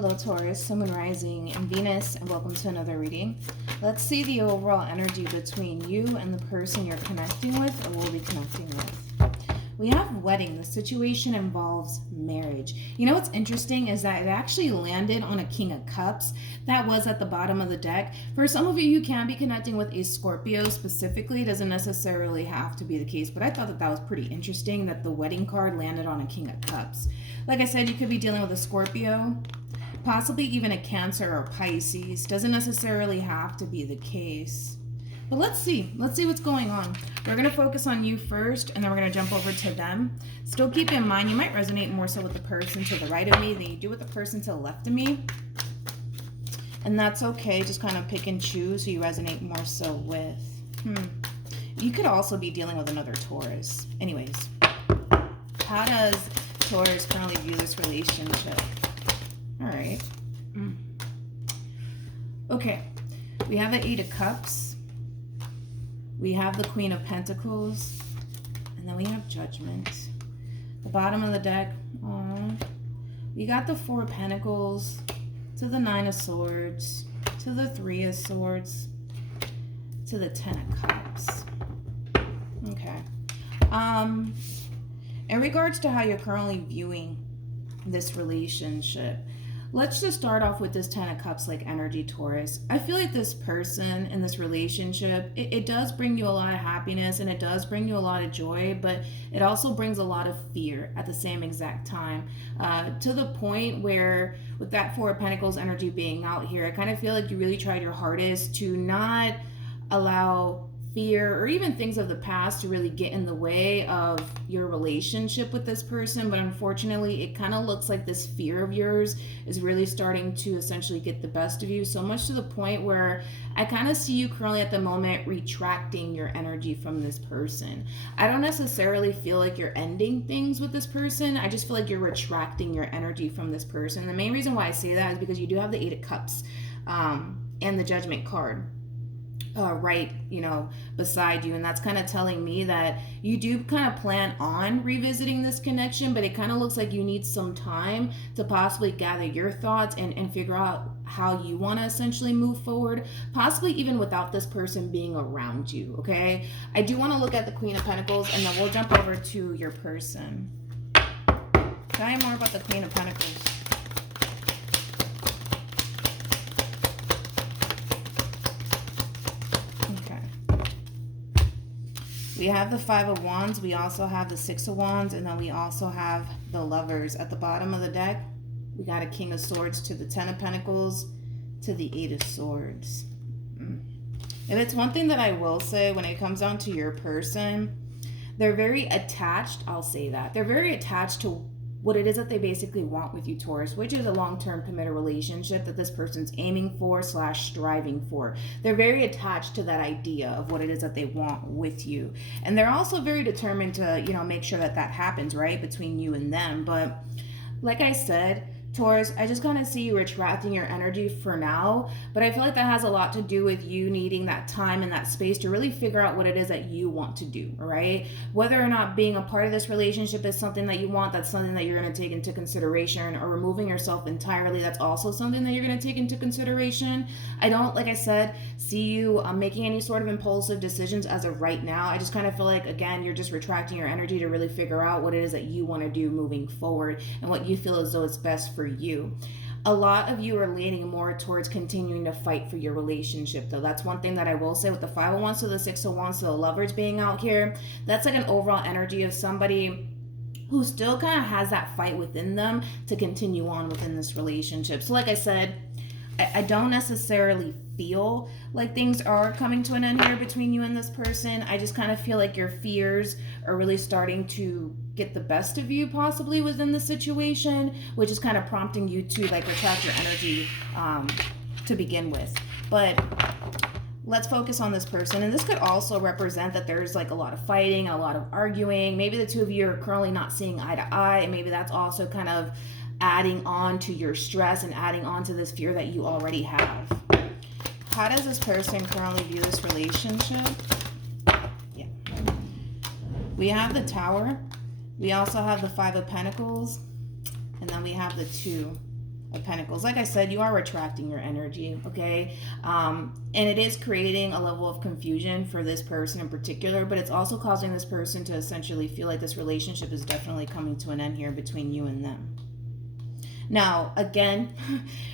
Hello Taurus, Sun, Moon, Rising, and Venus, and welcome to another reading. Let's see the overall energy between you and the person you're connecting with or will be connecting with. We have wedding. The situation involves marriage. You know what's interesting is that it actually landed on a King of Cups. That was at the bottom of the deck. For some of you can be connecting with a Scorpio specifically. It doesn't necessarily have to be the case, but I thought that was pretty interesting that the wedding card landed on a King of Cups. Like I said, you could be dealing with a Scorpio, possibly even a Cancer or Pisces. Doesn't necessarily have to be the case. But let's see what's going on. We're going to focus on you first, and then we're going to jump over to them. Still keep in mind, you might resonate more so with the person to the right of me than you do with the person to the left of me. And that's okay. Just kind of pick and choose who you resonate more so with. You could also be dealing with another Taurus. Anyways, how does Taurus currently view this relationship? All right. Okay. We have the Eight of Cups. We have the Queen of Pentacles, and then we have Judgment. The bottom of the deck, we got the Four of Pentacles, to the Nine of Swords, to the Three of Swords, to the Ten of Cups. Okay. In regards to how you're currently viewing this relationship, let's just start off with this Ten of Cups like energy, Taurus. I feel like this person in this relationship, it does bring you a lot of happiness and it does bring you a lot of joy, but it also brings a lot of fear at the same exact time. To the point where with that Four of Pentacles energy being out here, I kind of feel like you really tried your hardest to not allow fear or even things of the past to really get in the way of your relationship with this person, but unfortunately it kind of looks like this fear of yours is really starting to essentially get the best of you, so much to the point where I kind of see you currently at the moment retracting your energy from this person. I don't necessarily feel like you're ending things with this person. I just feel like you're retracting your energy from this person. And the main reason why I say that is because you do have the Eight of Cups and the Judgment card right, beside you, and that's kind of telling me that you do kind of plan on revisiting this connection, but it kind of looks like you need some time to possibly gather your thoughts and figure out how you want to essentially move forward, possibly even without this person being around you. Okay, I do want to look at the Queen of Pentacles, and then we'll jump over to your person. Tell me more about the Queen of Pentacles. We have the Five of Wands, we also have the Six of Wands, and then we also have the Lovers. At the bottom of the deck, we got a King of Swords to the Ten of Pentacles to the Eight of Swords. If it's one thing that I will say when it comes down to your person, they're very attached, I'll say that. They're very attached to what it is that they basically want with you, Taurus, which is a long-term committed relationship that this person's aiming for / striving for. They're very attached to that idea of what it is that they want with you. And they're also very determined to, make sure that that happens, right, between you and them. But like I said, Taurus, I just kind of see you retracting your energy for now, but I feel like that has a lot to do with you needing that time and that space to really figure out what it is that you want to do, all right? Whether or not being a part of this relationship is something that you want, that's something that you're going to take into consideration, or removing yourself entirely, that's also something that you're going to take into consideration. I don't, like I said, see you making any sort of impulsive decisions as of right now. I just kind of feel like, again, you're just retracting your energy to really figure out what it is that you want to do moving forward and what you feel as though it's best for you. A lot of you are leaning more towards continuing to fight for your relationship, though. That's one thing that I will say with the Five of Wands to the Six of Wands to the Lovers being out here. That's like an overall energy of somebody who still kind of has that fight within them to continue on within this relationship. So like I said, I don't necessarily feel like things are coming to an end here between you and this person. I just kind of feel like your fears are really starting to get the best of you possibly within the situation, which is kind of prompting you to like retract your energy to begin with. But let's focus on this person. And this could also represent that there's like a lot of fighting and a lot of arguing. Maybe the two of you are currently not seeing eye to eye, and maybe that's also kind of adding on to your stress and adding on to this fear that you already have. How does this person currently view this relationship? Yeah. We have the Tower. We also have the Five of Pentacles. And then we have the Two of Pentacles. Like I said, you are retracting your energy, okay? And it is creating a level of confusion for this person in particular, but it's also causing this person to essentially feel like this relationship is definitely coming to an end here between you and them. Now, again,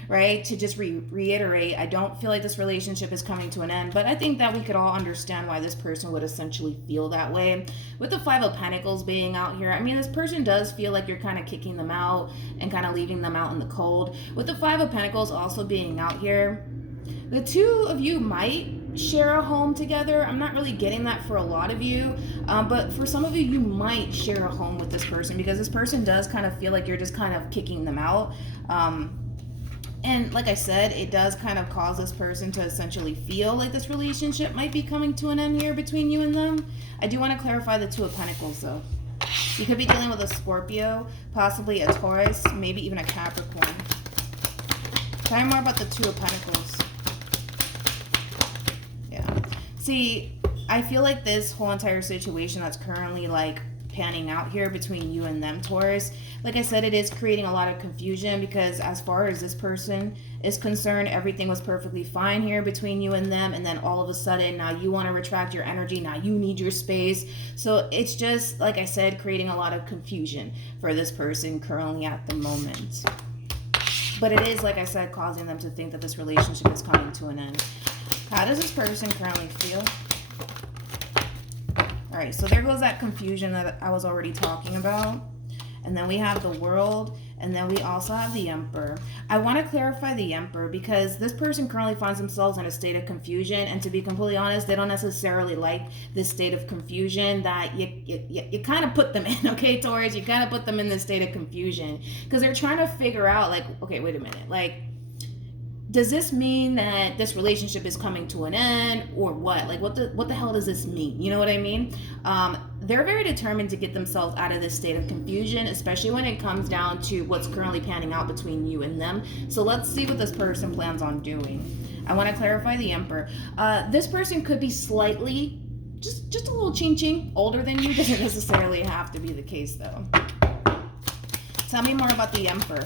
right, to just reiterate, I don't feel like this relationship is coming to an end, but I think that we could all understand why this person would essentially feel that way. With the Five of Pentacles being out here, I mean, this person does feel like you're kind of kicking them out and kind of leaving them out in the cold. With the Five of Pentacles also being out here, the two of you might share a home together. I'm not really getting that for a lot of you, but for some of you, you might share a home with this person because this person does kind of feel like you're just kind of kicking them out. And like I said, it does kind of cause this person to essentially feel like this relationship might be coming to an end here between you and them. I do want to clarify the Two of Pentacles though. You could be dealing with a Scorpio, possibly a Taurus, maybe even a Capricorn. Tell me more about the Two of Pentacles. See, I feel like this whole entire situation that's currently like panning out here between you and them, Taurus, like I said, it is creating a lot of confusion because as far as this person is concerned, everything was perfectly fine here between you and them, and then all of a sudden now you want to retract your energy, now you need your space. So it's just, like I said, creating a lot of confusion for this person currently at the moment. But it is, like I said, causing them to think that this relationship is coming to an end. How does this person currently feel? All right, so there goes that confusion that I was already talking about. And then we have the World, and then we also have the Emperor. I want to clarify the Emperor because this person currently finds themselves in a state of confusion, and to be completely honest, they don't necessarily like this state of confusion that you kind of put them in, okay, Taurus? You kind of put them in this state of confusion because they're trying to figure out, like, okay, wait a minute, like, does this mean that this relationship is coming to an end or what? Like, what the hell does this mean? You know what I mean? They're very determined to get themselves out of this state of confusion, especially when it comes down to what's currently panning out between you and them. So let's see what this person plans on doing. I want to clarify the Emperor. This person could be slightly, just a little ching older than you. Doesn't necessarily have to be the case, though. Tell me more about the Emperor.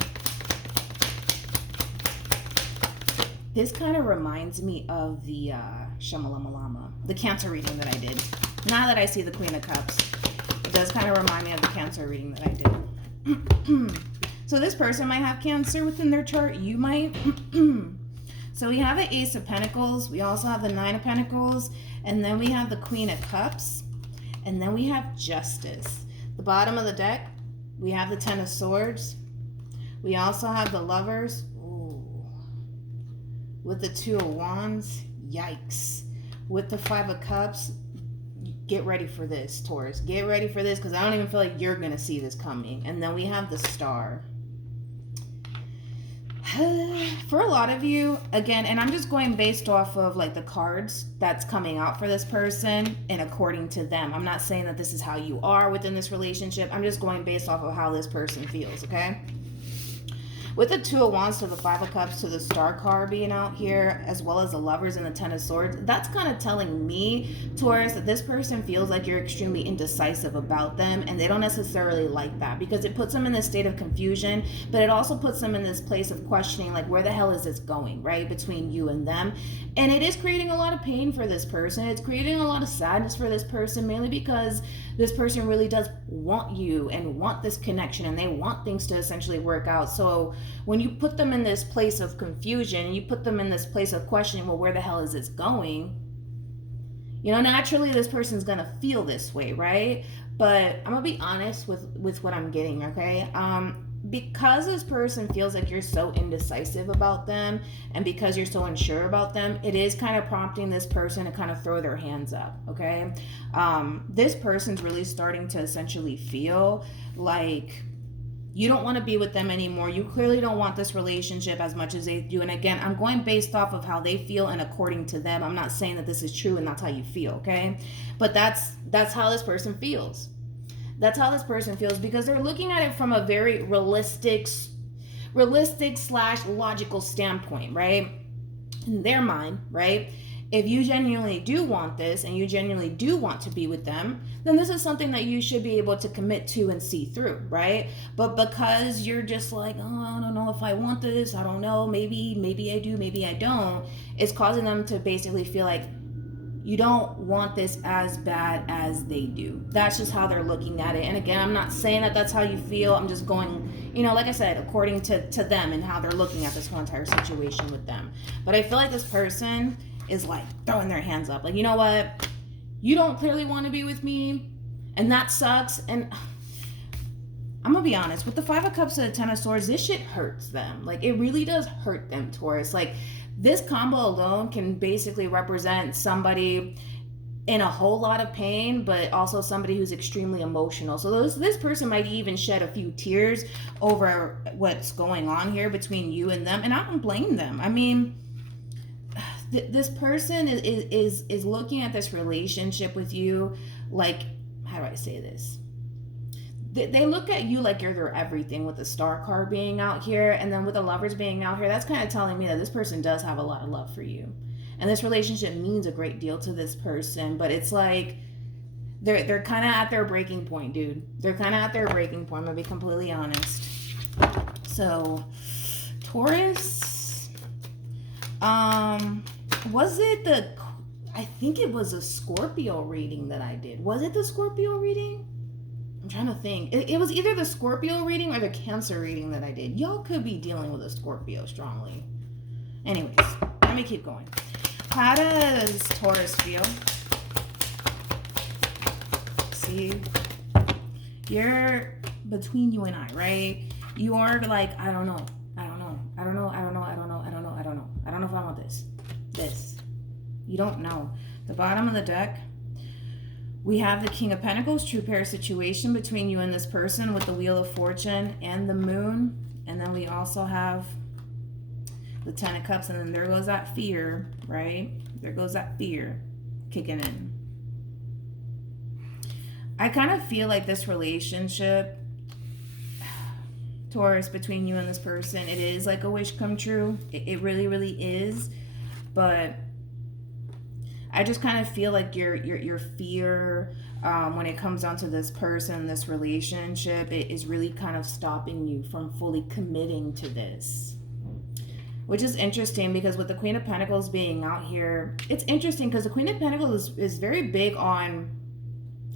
This kind of reminds me of the Shamalamalama, the Cancer reading that I did. Now that I see the Queen of Cups, it does kind of remind me of the Cancer reading that I did. So this person might have Cancer within their chart. You might. So we have an Ace of Pentacles. We also have the Nine of Pentacles. And then we have the Queen of Cups. And then we have Justice. The bottom of the deck, we have the Ten of Swords. We also have the Lovers. With the Two of Wands, yikes. With the Five of Cups, get ready for this, Taurus. Get ready for this because I don't even feel like you're going to see this coming. And then we have the Star. For a lot of you, again, and I'm just going based off of like the cards that's coming out for this person and according to them. I'm not saying that this is how you are within this relationship. I'm just going based off of how this person feels, okay? With the Two of Wands to the Five of Cups to the Star card being out here, as well as the Lovers and the Ten of Swords, that's kind of telling me, Taurus, that this person feels like you're extremely indecisive about them, and they don't necessarily like that because it puts them in this state of confusion, but it also puts them in this place of questioning, like, where the hell is this going, right, between you and them? And it is creating a lot of pain for this person. It's creating a lot of sadness for this person, mainly because this person really does want you and want this connection, and they want things to essentially work out. So when you put them in this place of confusion, you put them in this place of questioning, well, where the hell is this going? You know, naturally this person's gonna feel this way, right? But I'm gonna be honest with what I'm getting, okay? Because this person feels like you're so indecisive about them, and because you're so unsure about them, it is kind of prompting this person to kind of throw their hands up, okay? This person's really starting to essentially feel like you don't want to be with them anymore. You clearly don't want this relationship as much as they do. And again, I'm going based off of how they feel and according to them. I'm not saying that this is true and that's how you feel, okay? But that's how this person feels. That's how this person feels because they're looking at it from a very realistic / logical standpoint, right? In their mind, right? If you genuinely do want this and you genuinely do want to be with them, then this is something that you should be able to commit to and see through, right? But because you're just like, oh, I don't know if I want this, I don't know, maybe I do, maybe I don't, it's causing them to basically feel like you don't want this as bad as they do. That's just how they're looking at it. And again, I'm not saying that that's how you feel. I'm just going, you know, like I said, according to them and how they're looking at this whole entire situation with them. But I feel like this person is like throwing their hands up. Like, you know what? You don't clearly want to be with me. And that sucks. And I'm going to be honest. With the 5 of Cups and the 10 of Swords, this shit hurts them. Like, it really does hurt them, Taurus. Like, this combo alone can basically represent somebody in a whole lot of pain, but also somebody who's extremely emotional. So this person might even shed a few tears over what's going on here between you and them. And I don't blame them. I mean, this person is looking at this relationship with you like, how do I say this? They look at you like you're their everything, with the Star card being out here, and then with the Lovers being out here. That's kind of telling me that this person does have a lot of love for you, and this relationship means a great deal to this person. But it's like they're kind of at their breaking point, dude. They're kind of at their breaking point. I'm gonna be completely honest. So, Taurus, was it I think it was a Scorpio reading that I did. Was it the Scorpio reading? I'm trying to think. It was either the Scorpio reading or the Cancer reading that I did. Y'all could be dealing with a Scorpio strongly. Anyways, let me keep going. How does Taurus feel? See, you're between you and I, right? You are like, I don't know if I want this. You don't know. The bottom of the deck, we have the King of Pentacles, true pair situation between you and this person with the Wheel of Fortune and the Moon. And then we also have the 10 of Cups, and then there goes that fear, right? There goes that fear kicking in. I kind of feel like this relationship, Taurus, between you and this person, it is like a wish come true. It really, really is. But I just kind of feel like your fear when it comes down to this person, this relationship, it is really kind of stopping you from fully committing to this. Which is interesting, because with the Queen of Pentacles being out here, it's interesting because the Queen of Pentacles is very big on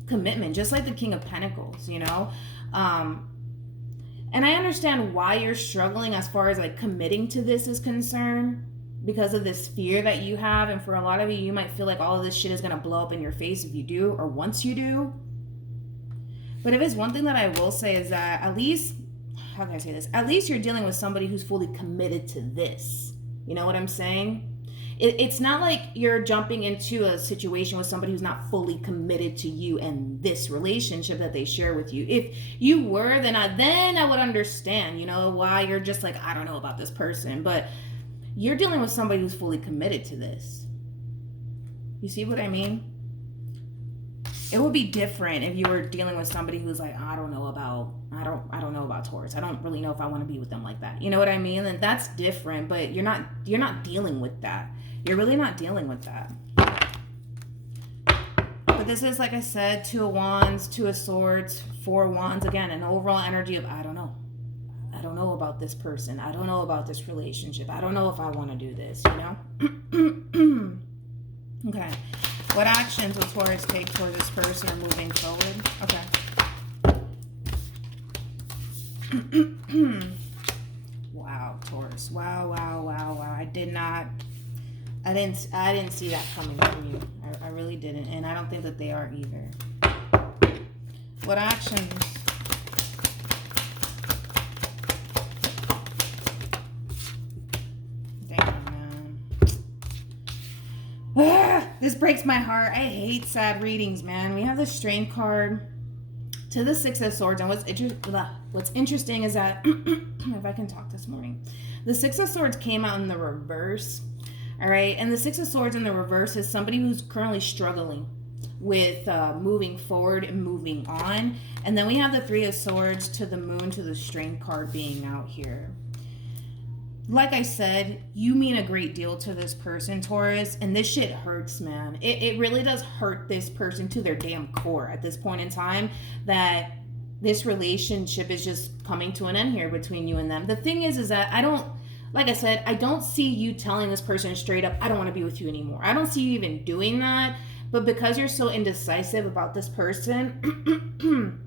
commitment, just like the King of Pentacles, you know? And I understand why you're struggling as far as like committing to this is concerned, because of this fear that you have. And for a lot of you, you might feel like all of this shit is going to blow up in your face if you do, or once you do. But if it's one thing that I will say is that at least, how can I say this? At least you're dealing with somebody who's fully committed to this. You know what I'm saying? It's not like you're jumping into a situation with somebody who's not fully committed to you and this relationship that they share with you. If you were, then I would understand, you know, why you're just like, I don't know about this person. But you're dealing with somebody who's fully committed to this. You see what I mean? It would be different if you were dealing with somebody who's like, I don't know about Taurus. I don't really know if I want to be with them like that. You know what I mean? And that's different, but you're not dealing with that. You're really not dealing with that. But this is, like I said, 2 of Wands, 2 of Swords, 4 of Wands. Again, an overall energy of, I don't know. I don't know about this person. I don't know about this relationship. I don't know if I want to do this, you know? Okay. What actions will Taurus take toward this person or moving forward? Okay. Wow, Taurus. Wow. I didn't see that coming from you. I really didn't. And I don't think that they are either. What actions? This breaks my heart. I hate sad readings, man. We have the Strength card to the 6 of Swords. And what's interesting is that, if I can talk this morning, the 6 of Swords came out in the reverse. All right. And the 6 of Swords in the reverse is somebody who's currently struggling with moving forward and moving on. And then we have the 3 of Swords to the Moon to the Strength card being out here. like I said, you mean a great deal to this person, Taurus, and this shit hurts, man. It really does hurt this person to their damn core at this point in time, that this relationship is just coming to an end here between you and them. The thing is that like I said, I don't see you telling this person straight up, I don't want to be with you anymore. I don't see you even doing that. But because you're so indecisive about this person,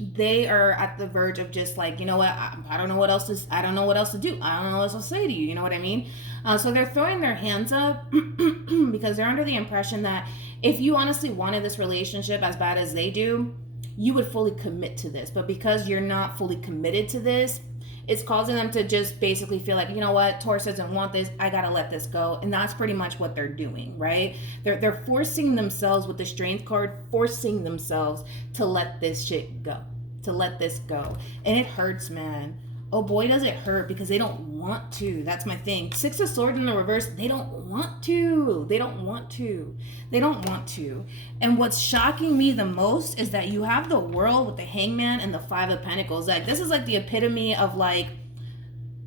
they are at the verge of just like, you know what, I don't know what else to do. I don't know what else to say to you. You know what I mean? So they're throwing their hands up because they're under the impression that if you honestly wanted this relationship as bad as they do, you would fully commit to this. But because you're not fully committed to this, it's causing them to just basically feel like, you know what, Taurus doesn't want this, I gotta let this go. And that's pretty much what they're doing, right? They're forcing themselves with the strength card, forcing themselves to let this shit go, to let this go. And it hurts, man. Oh boy, does it hurt, because they don't want to. That's my thing. Six of Swords in the reverse, they don't want to. They don't want to. They don't want to. And what's shocking me the most is that you have the World with the Hangman and the Five of Pentacles. Like, this is like the epitome of like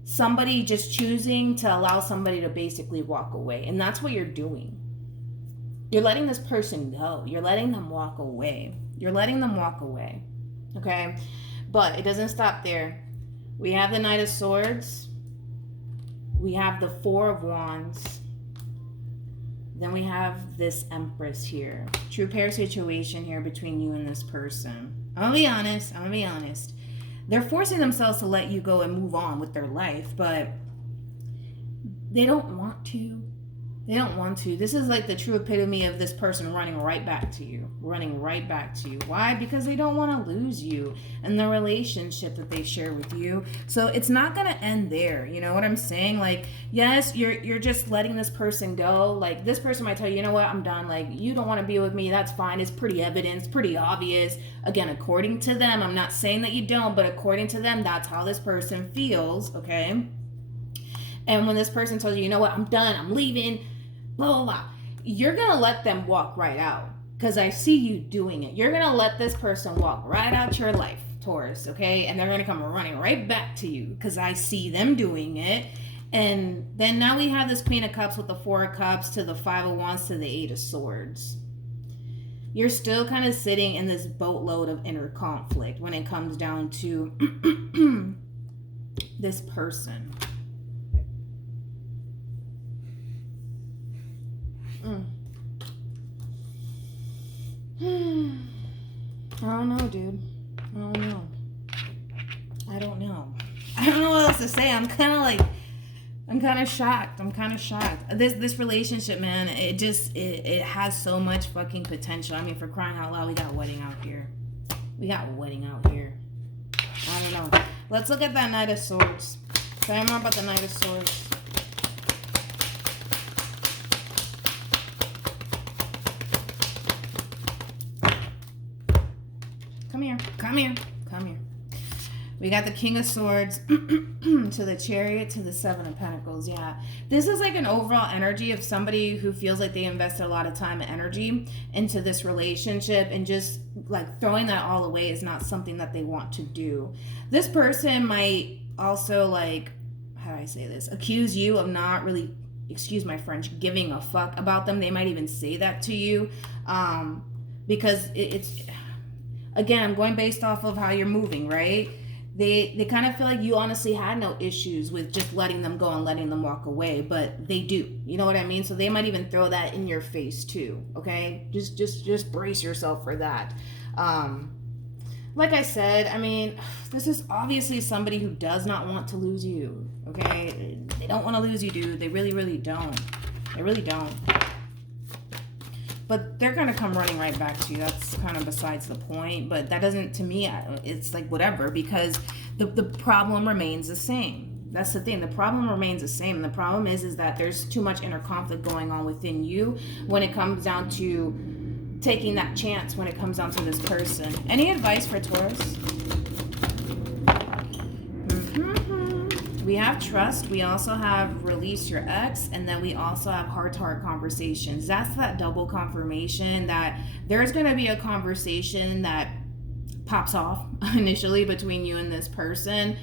somebody just choosing to allow somebody to basically walk away. And that's what you're doing. You're letting this person go. You're letting them walk away. You're letting them walk away. Okay? But it doesn't stop there. We have the Knight of Swords. We have the Four of Wands. Then we have this Empress here. True pair situation here between you and this person. I'm gonna be honest. They're forcing themselves to let you go and move on with their life, but they don't want to. They don't want to. This is like the true epitome of this person running right back to you. Running right back to you. Why? Because they don't want to lose you and the relationship that they share with you. So it's not going to end there. You know what I'm saying? Like, yes, you're just letting this person go. Like, this person might tell you, you know what, I'm done. Like, you don't want to be with me. That's fine. It's pretty evident. It's pretty obvious. Again, according to them, I'm not saying that you don't, but according to them, that's how this person feels. Okay? And when this person tells you, you know what, I'm done, I'm leaving, blah, blah, blah, you're going to let them walk right out, because I see you doing it. You're going to let this person walk right out your life, Taurus, okay? And they're going to come running right back to you, because I see them doing it. And then now we have this Queen of Cups with the Four of Cups to the Five of Wands to the Eight of Swords. You're still kind of sitting in this boatload of inner conflict when it comes down to this person. I don't know, dude. I don't know what else to say. I'm kind of shocked. This relationship, man, it has so much fucking potential. I mean, for crying out loud, we got a wedding out here. I don't know. Let's look at that Knight of Swords. Say more about the Knight of Swords. Come here. We got the King of Swords to the Chariot to the Seven of Pentacles. Yeah. This is like an overall energy of somebody who feels like they invested a lot of time and energy into this relationship, and just like throwing that all away is not something that they want to do. This person might also, like, how do I say this, accuse you of not really, excuse my French, giving a fuck about them. They might even say that to you, because it's again, I'm going based off of how you're moving, right? They kind of feel like you honestly had no issues with just letting them go and letting them walk away, but they do. You know what I mean? So they might even throw that in your face too, okay? Just brace yourself for that. Like I said, I mean, this is obviously somebody who does not want to lose you, okay? They don't want to lose you, dude. They really, really don't. They really don't. But they're going to come running right back to you. That's kind of besides the point. But that doesn't, to me, it's like whatever, because the problem remains the same. That's the thing. The problem remains the same. And the problem is that there's too much inner conflict going on within you when it comes down to taking that chance, when it comes down to this person. Any advice for Taurus? We have trust. We also have release your ex, and then we also have heart-to-heart conversations. That's that double confirmation that there's going to be a conversation that pops off initially between you and this person.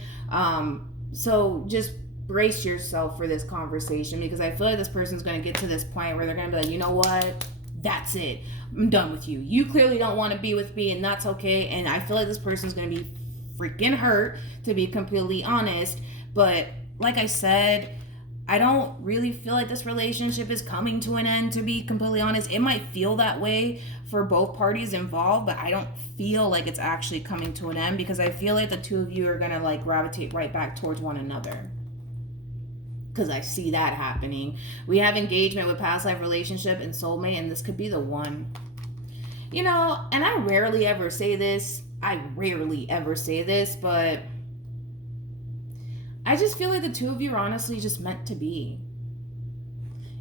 So just brace yourself for this conversation, because I feel like this person's going to get to this point where they're going to be like, you know what? That's it. I'm done with you. You clearly don't want to be with me, and that's okay. And I feel like this person's going to be freaking hurt, to be completely honest. But like I said, I don't really feel like this relationship is coming to an end, to be completely honest. It might feel that way for both parties involved, but I don't feel like it's actually coming to an end, because I feel like the two of you are going to like gravitate right back towards one another. Because I see that happening. We have engagement with past life relationship and soulmate, and this could be the one. You know, and I rarely ever say this, but I just feel like the two of you are honestly just meant to be.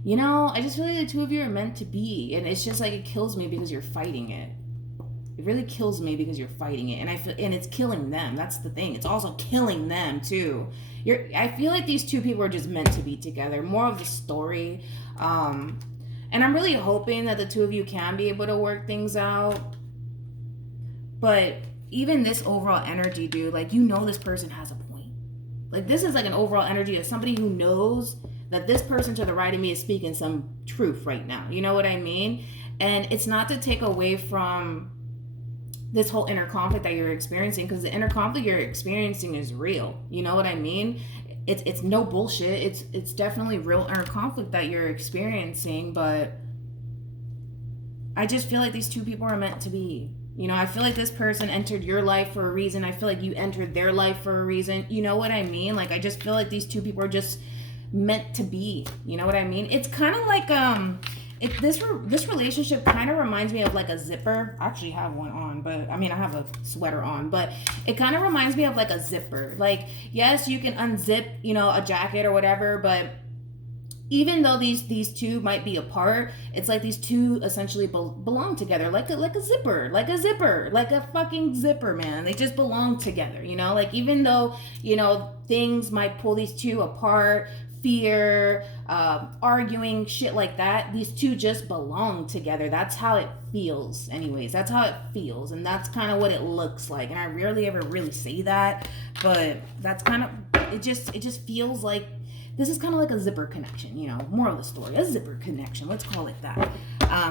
You know, I just feel like the two of you are meant to be, and it's just like, it kills me because you're fighting it. It really kills me because you're fighting it, and it's killing them. That's the thing. It's also killing them too. I feel like these two people are just meant to be together. More of the story, and I'm really hoping that the two of you can be able to work things out. But even this overall energy, dude, like, you know, this person has a point. Like, this is like an overall energy of somebody who knows that this person to the right of me is speaking some truth right now. You know what I mean? And it's not to take away from this whole inner conflict that you're experiencing, because the inner conflict you're experiencing is real. You know what I mean? It's no bullshit. It's definitely real inner conflict that you're experiencing, but I just feel like these two people are meant to be. You know, I feel like this person entered your life for a reason. I feel like you entered their life for a reason. You know what I mean? Like, I just feel like these two people are just meant to be. You know what I mean? It's kind of like this relationship kind of reminds me of like a zipper. I actually have one on, but I mean, I have a sweater on, but it kind of reminds me of like a zipper. Like, yes, you can unzip, you know, a jacket or whatever, but even though these two might be apart, it's like these two essentially belong together, like a zipper, like a fucking zipper, man. They just belong together, you know? Like, even though, you know, things might pull these two apart, fear, arguing, shit like that, these two just belong together. That's how it feels anyways. That's how it feels, and that's kind of what it looks like. And I rarely ever really say that, but that's kind of it just feels like this is kind of like a zipper connection, you know, moral of the story, a zipper connection, let's call it that.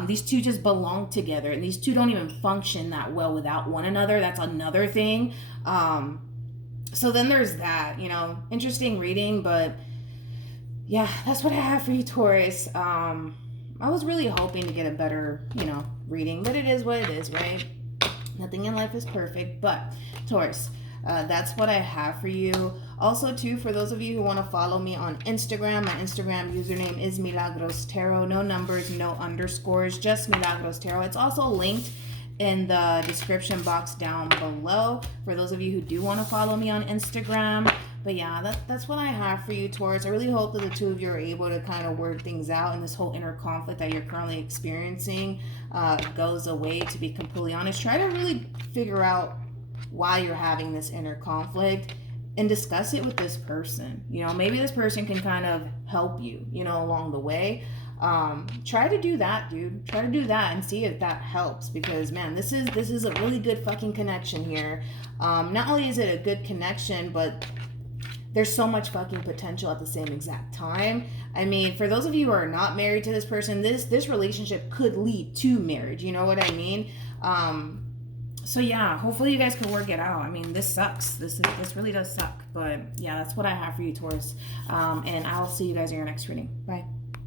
These two just belong together, and these two don't even function that well without one another. That's another thing. So then there's that, you know, interesting reading, but yeah, that's what I have for you, Taurus. I was really hoping to get a better, you know, reading, but it is what it is, right? Nothing in life is perfect, but Taurus, that's what I have for you. Also, too, for those of you who want to follow me on Instagram, my Instagram username is MilagrosTarot. No numbers, no underscores, just MilagrosTarot. It's also linked in the description box down below for those of you who do want to follow me on Instagram. But yeah, that's what I have for you, Taurus. I really hope that the two of you are able to kind of work things out, and this whole inner conflict that you're currently experiencing goes away, to be completely honest. Try to really figure out why you're having this inner conflict and discuss it with this person. You know, maybe this person can kind of help you, you know, along the way. Try to do that, dude. Try to do that and see if that helps, because man, this is a really good fucking connection here. Not only is it a good connection, but there's so much fucking potential at the same exact time. I mean, for those of you who are not married to this person, this relationship could lead to marriage. You know what I mean? So yeah, hopefully you guys can work it out. I mean, this sucks. This really does suck. But yeah, that's what I have for you, Taurus. And I'll see you guys in your next reading. Bye.